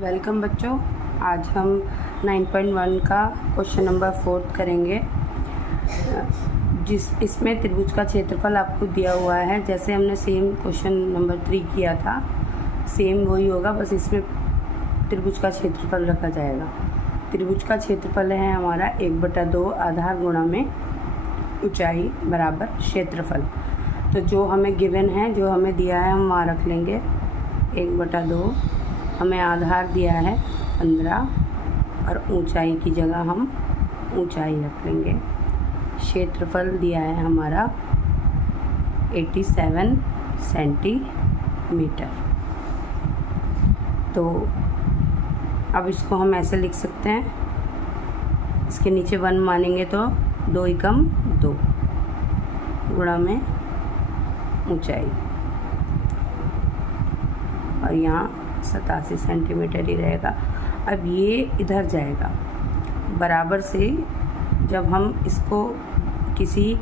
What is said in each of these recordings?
Welcome बच्चों। आज हम 9.1 का क्वेश्चन नंबर 4 करेंगे। इसमें त्रिभुज का क्षेत्रफल आपको दिया हुआ है। जैसे हमने सेम क्वेश्चन नंबर 3 किया था, सेम वही होगा, बस इसमें त्रिभुज का क्षेत्रफल रखा जाएगा। त्रिभुज का क्षेत्रफल है हमारा 1/2 आधार गुणा में ऊंचाई बराबर क्षेत्रफल। तो जो हमें गिवन है, जो हमें दिया है, हम वहाँ रख लेंगे 1/2। हमें आधार दिया है 15 और ऊंचाई की जगह हम ऊंचाई रख लेंगे। क्षेत्रफल दिया है हमारा 87 सेंटीमीटर। तो अब इसको हम ऐसे लिख सकते हैं, इसके नीचे 1 मानेंगे तो 2 एकम 2 गुणा में ऊंचाई, और यहाँ 87 सेंटीमीटर ही रहेगा। अब ये इधर जाएगा बराबर से। जब हम इसको किसी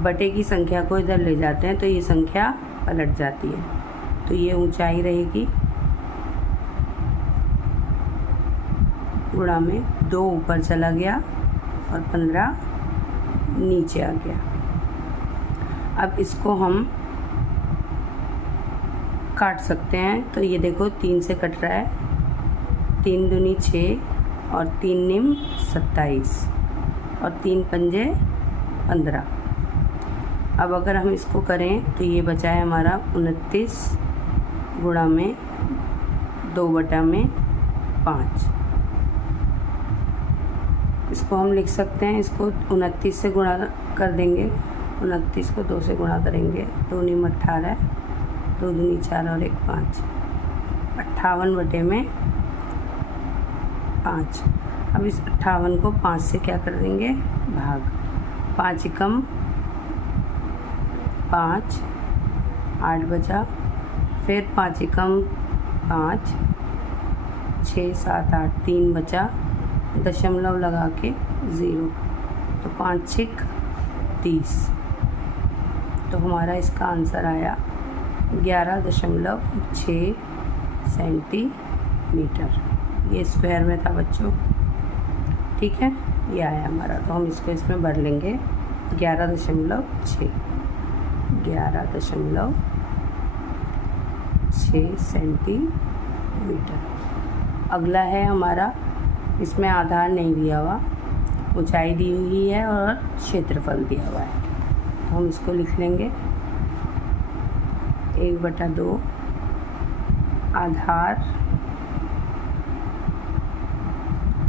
बटे की संख्या को इधर ले जाते हैं तो ये संख्या पलट जाती है। तो ये ऊंचाई रहेगी गुणा में 2 ऊपर चला गया और 15 नीचे आ गया। अब इसको हम काट सकते हैं। तो ये देखो 3 से कट रहा है, 3 दूनी 6 और 3 निम 27 और 3 पंजे 15। अब अगर हम इसको करें तो ये बचा है हमारा 29 गुणा में 2/5। इसको हम लिख सकते हैं, इसको 29 से गुणा कर देंगे। 29 को 2 से गुणा करेंगे, 2 निम 18, 2 दूनी 4 और 1 5, 58/5। अब इस 58 को 5 से क्या कर देंगे, भाग। 5 एकम 5, 8 बचा। फिर 5 एकम 5, 6 7 8, 3 बचा, दशमलव लगा के 0। तो 5 6 30। तो हमारा इसका आंसर आया 11.6 सेंटीमीटर। ये स्क्वायर में था बच्चों, ठीक है। ये आया हमारा, तो हम इसको इसमें भर लेंगे 11.6 सेंटीमीटर। अगला है हमारा, इसमें आधार नहीं दिया हुआ, ऊंचाई दी हुई है और क्षेत्रफल दिया हुआ है। तो हम इसको लिख लेंगे 1/2 आधार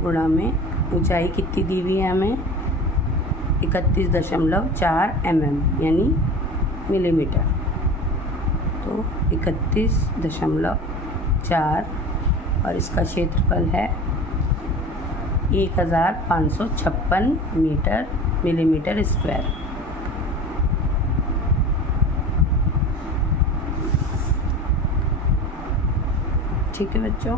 गुणा में ऊंचाई कितनी दी हुई है हमें, 31.4 mm यानी मिलीमीटर। तो 31.4 और इसका क्षेत्रफल है 1556 मिलीमीटर स्क्वायर। ठीक है बच्चों।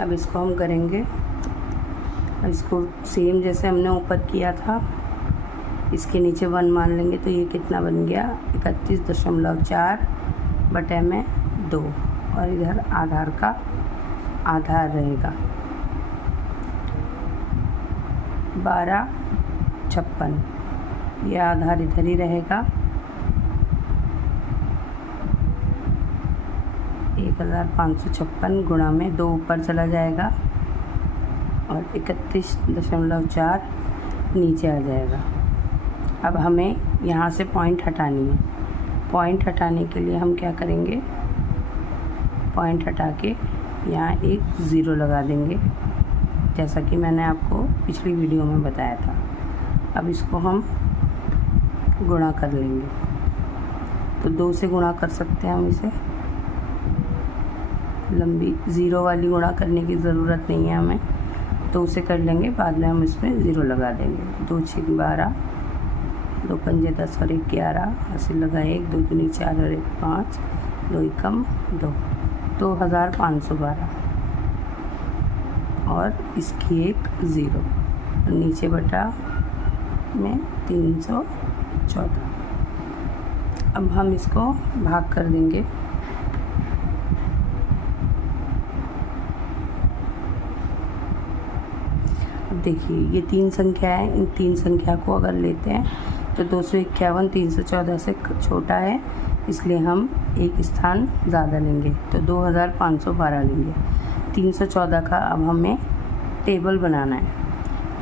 अब इसको हम करेंगे, अब इसको सेम जैसे हमने ऊपर किया था, इसके नीचे 1 मान लेंगे। तो ये कितना बन गया, 31.4 में 2, और इधर आधार का आधार रहेगा 1256। ये आधार इधर ही रहेगा 1556 गुणा में 2 ऊपर चला जाएगा और 31.4 नीचे आ जाएगा। अब हमें यहाँ से पॉइंट हटानी है। पॉइंट हटाने के लिए हम क्या करेंगे, पॉइंट हटा के यहाँ एक 0 लगा देंगे, जैसा कि मैंने आपको पिछली वीडियो में बताया था। अब इसको हम गुणा कर लेंगे। तो 2 से गुणा कर सकते हैं हम इसे, लंबी 0 वाली गुणा करने की ज़रूरत नहीं है हमें, तो उसे कर लेंगे, बाद में हम इसमें 0 लगा देंगे। 2 6 12, 2 पंजे 10 और 1 11, ऐसे लगा 1, 2 दूनी 4 और 1 5, 2 एकम 2, 2512 और इसकी एक 0, नीचे बटा में 314। अब हम इसको भाग कर देंगे। देखिए ये 3 संख्या है, इन 3 संख्या को अगर लेते हैं तो 251 314 से छोटा है, इसलिए हम एक स्थान ज़्यादा लेंगे, तो 2512 लेंगे। 314 का अब हमें टेबल बनाना है,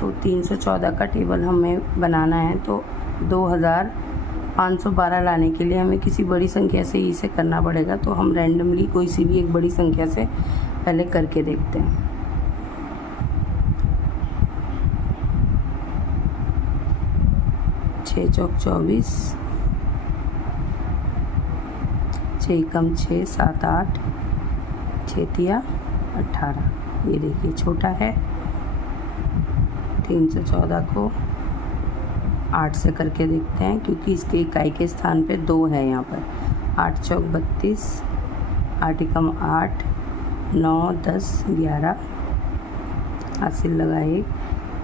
तो 314 का टेबल हमें बनाना है, तो 2512 लाने के लिए हमें किसी बड़ी संख्या से इसे करना पड़ेगा। तो हम रैंडमली कोई सी भी एक बड़ी संख्या से पहले करके देखते हैं। 6 चौक 24, 6 कम 6 7 8, 6 तिया 18। ये देखिए छोटा है। 314 को 8 से करके देखते हैं, क्योंकि इसके इकाई के स्थान पे 2 है यहाँ पर। 8 चौक 32, 8 एकम 8, 9 10 11, हासिल लगा 1,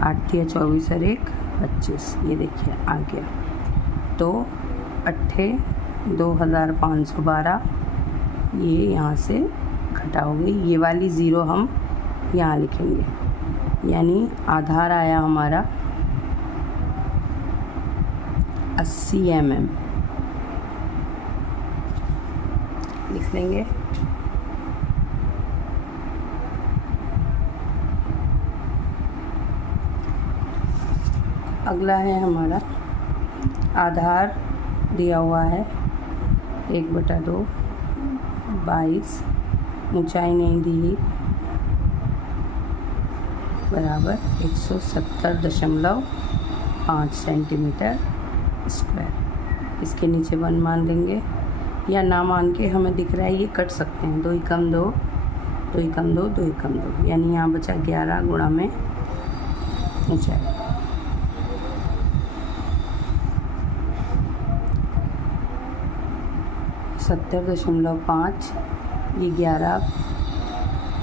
8 तिया 24 और 1 25। ये देखिए आ गया। तो 2512 ये यहाँ से घटा हो गई। ये वाली ज़ीरो हम यहाँ लिखेंगे, यानी आधार आया हमारा 80 mm लिख लेंगे। अगला है हमारा आधार दिया हुआ है 1/2, 22, ऊंचाई नहीं दी बराबर 170.5 सेंटीमीटर स्क्वायर। इसके नीचे 1 मान लेंगे, या ना मान के हमें दिख रहा है ये कट सकते हैं। 2 एकम 2, 2 एकम 2, 2 एकम 2, यानी यहाँ बचा 11 गुणा में ऊंचाई। .5, ये 11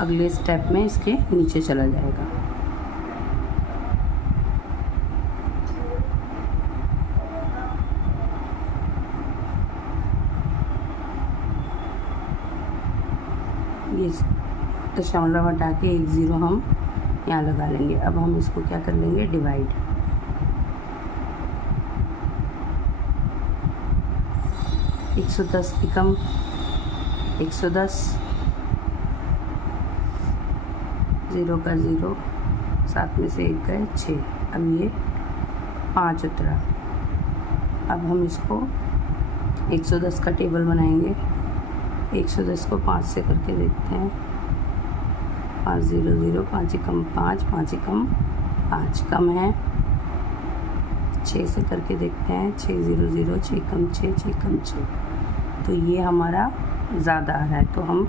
अगले स्टेप में इसके नीचे चला जाएगा। ये दशमलव हटा के 1 0 हम यहाँ लगा लेंगे। अब हम इसको क्या कर लेंगे, डिवाइड। एक 110 एकम 110, 0 का 0, 7 में से 1 गए 6। अब ये 5 उतरा। अब हम इसको 110 का टेबल बनाएंगे। 110 को 5 से करके देखते हैं। 5 0 0, 5 एकम 5, 5 एकम 5 कम है। 6 से करके देखते हैं। 6 0 0, 6 कम 6, 6 कम 6। तो ये हमारा ज़्यादा आ रहा है, तो हम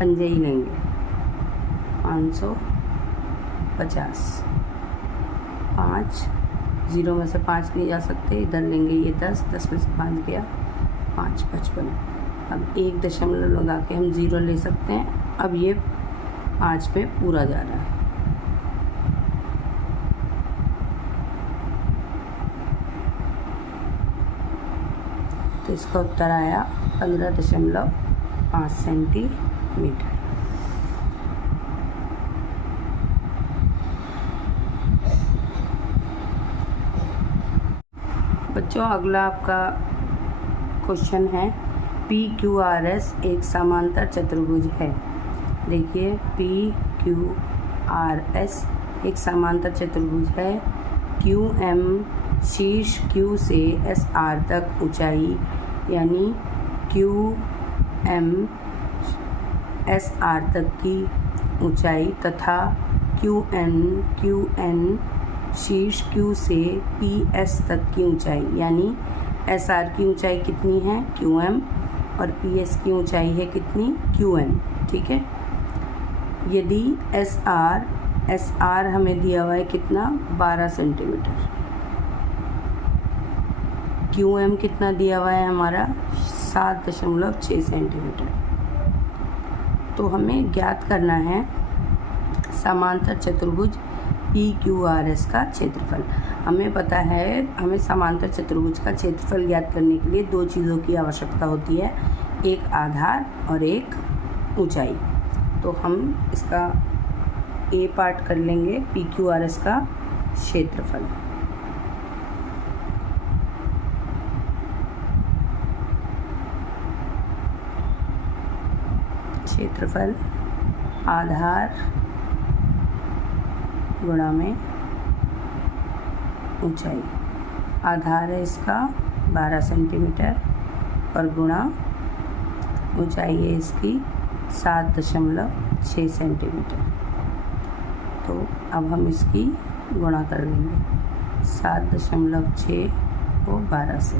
पंजे ही लेंगे। 550। 5 0 में से 5 नहीं जा सकते, इधर लेंगे ये 10, 10 में से 5 गया 5 55। अब 1 दशमलव लगा के हम 0 ले सकते हैं। अब ये 5 पे पूरा जा रहा है। तो इसका उत्तर आया 15.5 सेंटीमीटर। बच्चों अगला आपका क्वेश्चन है PQRS एक समांतर चतुर्भुज है। देखिए PQRS एक समांतर चतुर्भुज है। QM शीर्ष Q से SR तक ऊंचाई, यानी QM SR तक की ऊंचाई तथा QN शीर्ष Q से PS तक की ऊंचाई, यानी SR की ऊंचाई कितनी है QM और PS की ऊंचाई है कितनी QN। ठीक है। यदि SR हमें दिया हुआ है कितना 12 सेंटीमीटर, QM कितना दिया हुआ है हमारा 7.6 सेंटीमीटर। तो हमें ज्ञात करना है समांतर चतुर्भुज PQRS का क्षेत्रफल। हमें पता है हमें समांतर चतुर्भुज का क्षेत्रफल ज्ञात करने के लिए 2 चीज़ों की आवश्यकता होती है, एक आधार और एक ऊंचाई। तो हम इसका ए पार्ट कर लेंगे PQRS का क्षेत्रफल। क्षेत्रफल आधार गुणा में ऊंचाई। आधार है इसका 12 सेंटीमीटर और गुणा ऊंचाई है इसकी 7.6 सेंटीमीटर। तो अब हम इसकी गुणा कर लेंगे 7.6 को 12 से।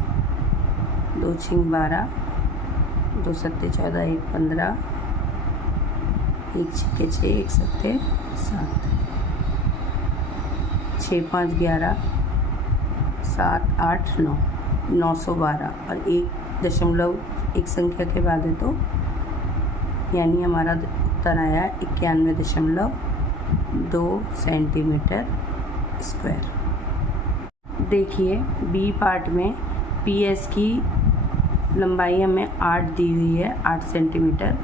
2 छिंग 12, 2 सत्ते 14, 1 15, 1 छिक्के 6, 1 सत्ते 7, 6 5 11, 7 8 9, 912 और 1 संख्या के बाद है तो यानी हमारा उत्तर आया 91.2 सेंटीमीटर स्क्वायर। देखिए बी पार्ट में PS की लंबाई हमें 8 दी हुई है, 8 सेंटीमीटर।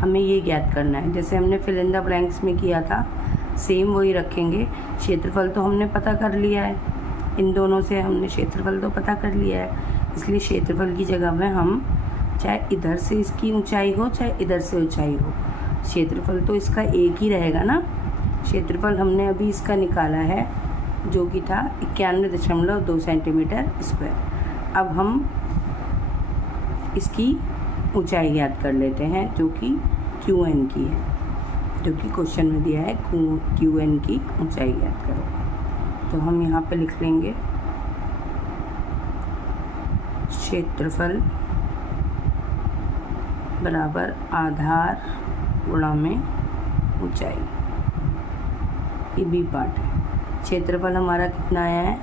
हमें ये ज्ञात करना है, जैसे हमने फिल इन द ब्लैंक्स में किया था सेम वही रखेंगे। क्षेत्रफल तो हमने पता कर लिया है, इन दोनों से हमने क्षेत्रफल तो पता कर लिया है, इसलिए क्षेत्रफल की जगह में हम चाहे इधर से इसकी ऊंचाई हो चाहे इधर से ऊंचाई हो, क्षेत्रफल तो इसका एक ही रहेगा ना। क्षेत्रफल हमने अभी इसका निकाला है जो कि था 91.2 सेंटीमीटर स्क्वायर। अब हम इसकी ऊंचाई ज्ञात कर लेते हैं जो कि QN की है, जो कि क्वेश्चन में दिया है QN की ऊंचाई ज्ञात करो। तो हम यहाँ पे लिख लेंगे क्षेत्रफल बराबर आधार गुणा में ऊंचाई। ये बी पार्ट है। क्षेत्रफल हमारा कितना आया है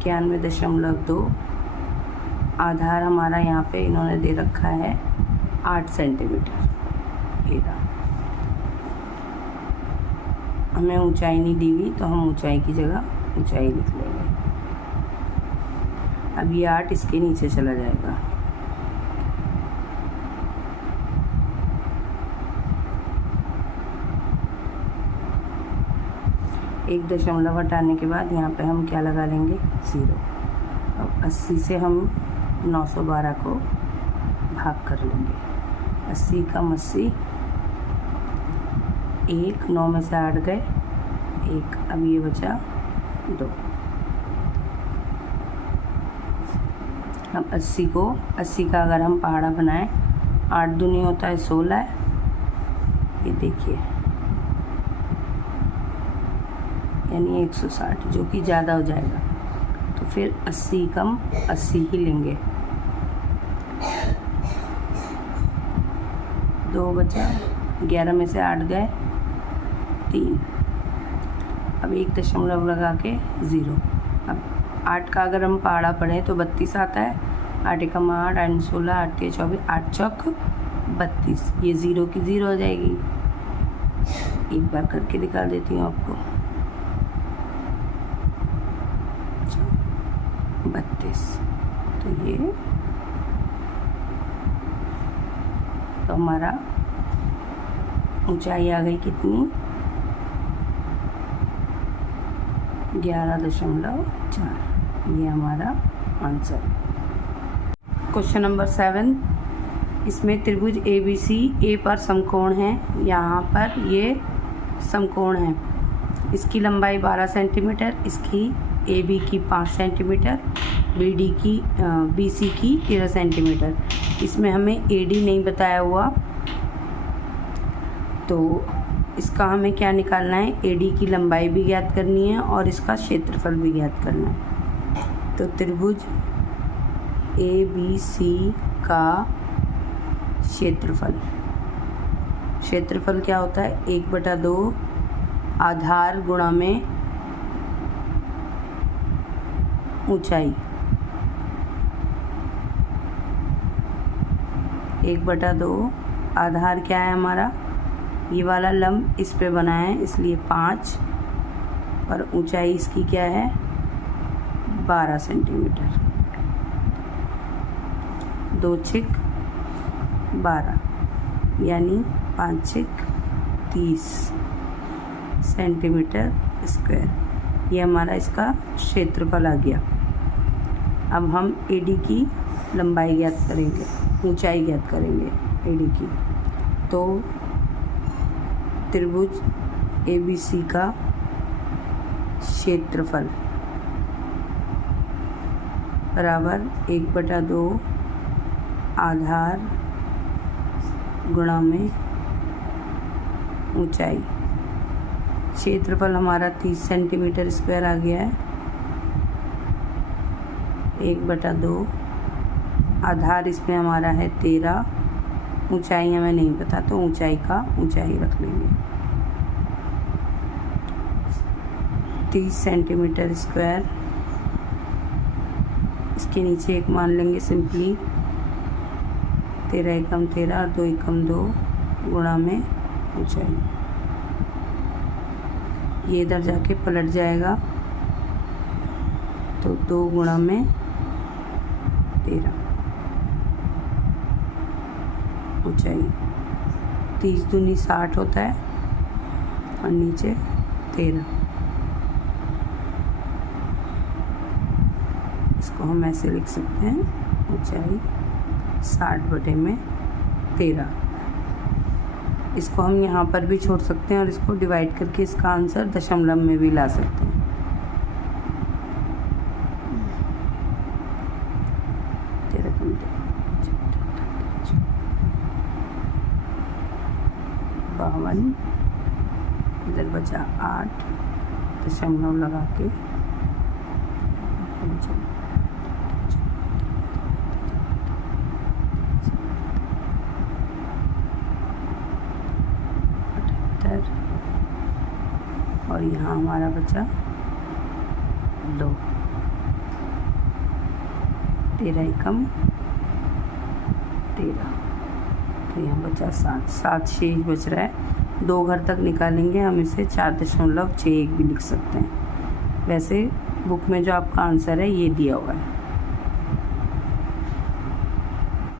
91.2। आधार हमारा यहाँ पे इन्होंने दे रखा है 8 सेंटीमीटर। हमें ऊंचाई नहीं दी हुई तो हम ऊंचाई की जगह ऊंचाई लिख लेंगे। अब ये 8 इसके नीचे चला जाएगा। एक दशमलव हटाने के बाद यहाँ पे हम क्या लगा लेंगे 0। अब 80 से हम 912 को भाग कर लेंगे। 80 कम 80, 1 9 में से 8 गए 1, अब ये बचा 2। अब 80 का अगर हम पहाड़ा बनाएं 8 दूनी होता है 16 है। ये देखिए यानी 160 जो कि ज़्यादा हो जाएगा, तो फिर 80 कम 80 ही लेंगे। 2 बचा, 11 में से 8 गए 3। अब 1 दशमलव लगा के 0। अब 8 का अगर हम पहाड़ा पढ़ें तो 32 आता है। 8 एकम 8, 8 16, 8 के 24, 8 चौक 32। ये 0 की 0 हो जाएगी। एक बार करके दिखा देती हूँ आपको। 32। तो ये तो हमारा ऊंचाई आ गई कितनी 11.4। ये हमारा आंसर। क्वेश्चन नंबर 7, इसमें त्रिभुज ABC ए पर समकोण है। यहाँ पर ये समकोण है। इसकी लंबाई 12 सेंटीमीटर, इसकी AB की 5 सेंटीमीटर, BC की 13 सेंटीमीटर। इसमें हमें AD नहीं बताया हुआ, तो इसका हमें क्या निकालना है AD की लंबाई भी ज्ञात करनी है और इसका क्षेत्रफल भी ज्ञात करना है। तो त्रिभुज ABC का क्षेत्रफल क्या होता है 1/2 आधार गुणा में ऊंचाई। 1/2 आधार क्या है हमारा, ये वाला लंब इस पे बना है इसलिए 5, और ऊंचाई इसकी क्या है 12 सेंटीमीटर। 2 छिक 12 यानी 5 छिक 30 सेंटीमीटर स्क्वायर। ये हमारा इसका क्षेत्रफल आ गया। अब हम AD की लंबाई ज्ञात करेंगे, ऊंचाई ज्ञात करेंगे AD की। तो त्रिभुज ABC का क्षेत्रफल बराबर 1/2 आधार गुणा में ऊंचाई। क्षेत्रफल हमारा 30 सेंटीमीटर स्क्वायर आ गया है। 1/2 आधार इसमें हमारा है 13, ऊंचाई हमें नहीं पता तो ऊंचाई रख लेंगे 30 सेंटीमीटर स्क्वायर। इसके नीचे एक मान लेंगे सिंपली 13 एकम 13 और 2 एकम 2 गुणा में ऊंचाई। ये इधर जाके पलट जाएगा तो 2 गुणा में 13 ऊंचाई। 30 दूनी 60 होता है और नीचे 13। इसको हम ऐसे लिख सकते हैं, ऊंचाई 60/13। इसको हम यहाँ पर भी छोड़ सकते हैं और इसको डिवाइड करके इसका आंसर दशमलव में भी ला सकते हैं। बावन, इधर बचा 8, दशमलव लगा के 78 और यहाँ हमारा बचा 2, 13 एकम 13, तो यहाँ बचा 7 शेष बच रहा है। 2 घर तक निकालेंगे हम इसे 4.61 भी लिख सकते हैं। वैसे बुक में जो आपका आंसर है ये दिया हुआ है।